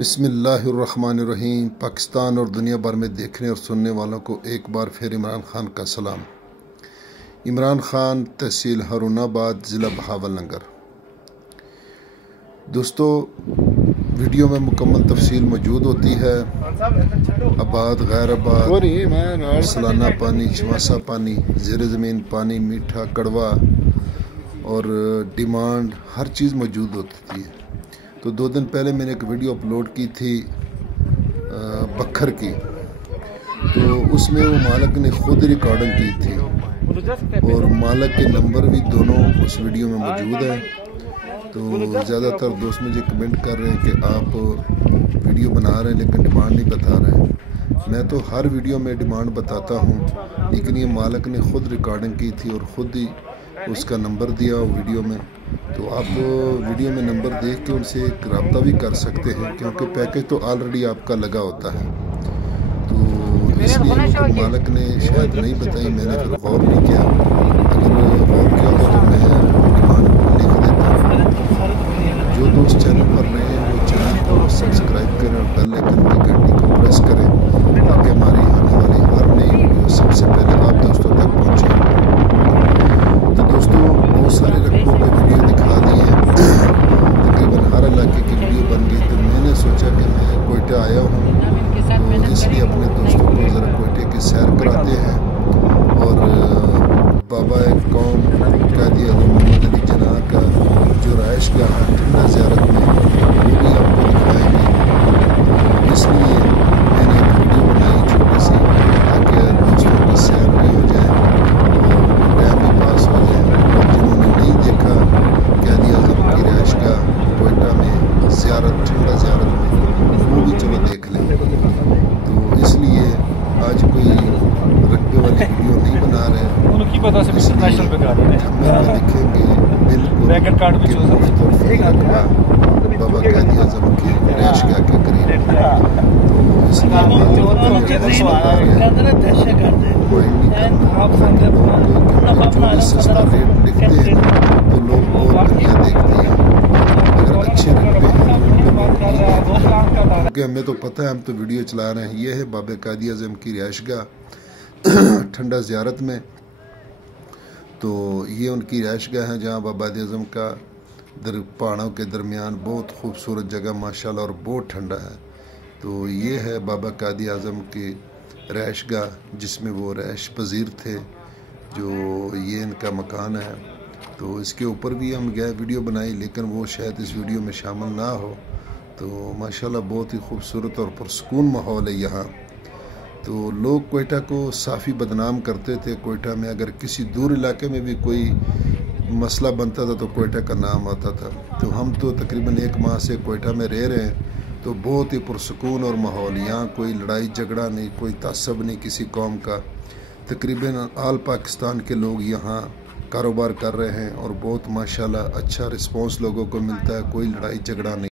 बिस्मिल्लाहिर्रहमानिर्रहीम। पाकिस्तान और दुनिया भर में देखने और सुनने वालों को एक बार फिर इमरान खान का सलाम। इमरान खान, तहसील हारूनाबाद, ज़िला बहावलनगर। दोस्तों, वीडियो में मुकम्मल तफसील मौजूद होती है। आबाद, गैर आबाद, सालाना पानी, चवासा पानी, ज़ेर ज़मीन पानी, मीठा, कड़वा और डिमांड, हर चीज़ मौजूद होती है। तो 2 दिन पहले मैंने एक वीडियो अपलोड की थी बखर की, तो उसमें वो मालिक ने खुद रिकॉर्डिंग की थी और मालिक के नंबर भी दोनों उस वीडियो में मौजूद हैं। तो ज़्यादातर दोस्त मुझे कमेंट कर रहे हैं कि आप वीडियो बना रहे हैं लेकिन डिमांड नहीं बता रहे हैं। मैं तो हर वीडियो में डिमांड बताता हूँ, लेकिन ये मालिक ने खुद रिकॉर्डिंग की थी और ख़ुद ही उसका नंबर दिया वीडियो में। तो आप वीडियो में नंबर देख के उनसे एक रब्ता भी कर सकते हैं, क्योंकि पैकेज तो ऑलरेडी आपका लगा होता है। तो इसलिए मालिक ने शायद नहीं बताई, मैंने फिर गौर नहीं किया। अगर गौर किया तो मैं डिमांड लिख देता। जो दोस्त चैनल पर नए हैं वो चैनल को सब्सक्राइब करें और बेल आइकन की घंटी को प्रेस करें, ताकि हमारी आने वाली हर नई वीडियो सबसे पहले आप दोस्तों तक पहुँचे। तो दोस्तों, बहुत सारे रकबों पे वीडियो दिखा दी है, तकरीबन हर इलाके की वीडियो बन गई। तो मैंने सोचा कि मैं कोयटा आया हूँ, तो इसलिए अपने दोस्तों को ज़रा कोयटे की सैर कराते हैं और बाबा कौम कादी मोहम्मद अली जना का जो रहायश गाह है ठंडा ज़ियारत में, वो भी आपको दिखाएंगे। इसलिए मैंने एक वीडियो बनाई छोटी सी, ताकि दोस्तों की सैर भी हो जाए और टाइम भी पास हो जाए। और जिन्होंने नहीं देखा कादी आज़म की रहायश गाह कोयटा में ज़ियारत, ठंडा ज़ियारत में, वो भी चलो देख लें। तो इसलिए आज कोई रकबे वाली वीडियो नहीं बना रहे, दिखेंगे बिल्कुल बाबा कादी आज़म की रहायश गाह के करीब। तो इसलिए सस्ता रेट लिखते हैं तो लोग और दुनिया देखते हैं। अगर अच्छे रकबे हैं तो क्योंकि हमें तो पता है, हम तो वीडियो चला रहे हैं। ये है बाबा कादी आज़म की रहायश गाह ठंडा ज़ियारत में। तो ये उनकी रहायश गाह है जहाँ बाबा कादी आज़म का पहाड़ों के दरमियान बहुत खूबसूरत जगह माशाल्लाह और बहुत ठंडा है। तो ये है बाबा कादी आज़म की रहायश गाह, जिसमें वो रहायश पजीर थे, जो ये इनका मकान है। तो इसके ऊपर भी हम गए वीडियो बनाई, लेकिन वो शायद इस वीडियो में शामिल ना हो। तो माशाल्लाह बहुत ही खूबसूरत और पुरसकून माहौल है यहाँ। तो लोग कोयटा को साफ़ी बदनाम करते थे। कोयटा में अगर किसी दूर इलाके में भी कोई मसला बनता था तो कोयटा का नाम आता था। तो हम तो तकरीबन 1 माह से कोयटा में रह रहे हैं, तो बहुत ही पुरसकून और माहौल। यहाँ कोई लड़ाई झगड़ा नहीं, कोई तासब नहीं किसी कौम का। तकरीबन आल पाकिस्तान के लोग यहाँ कारोबार कर रहे हैं और बहुत माशाल्लाह अच्छा रिस्पांस लोगों को मिलता है। कोई लड़ाई झगड़ा नहीं।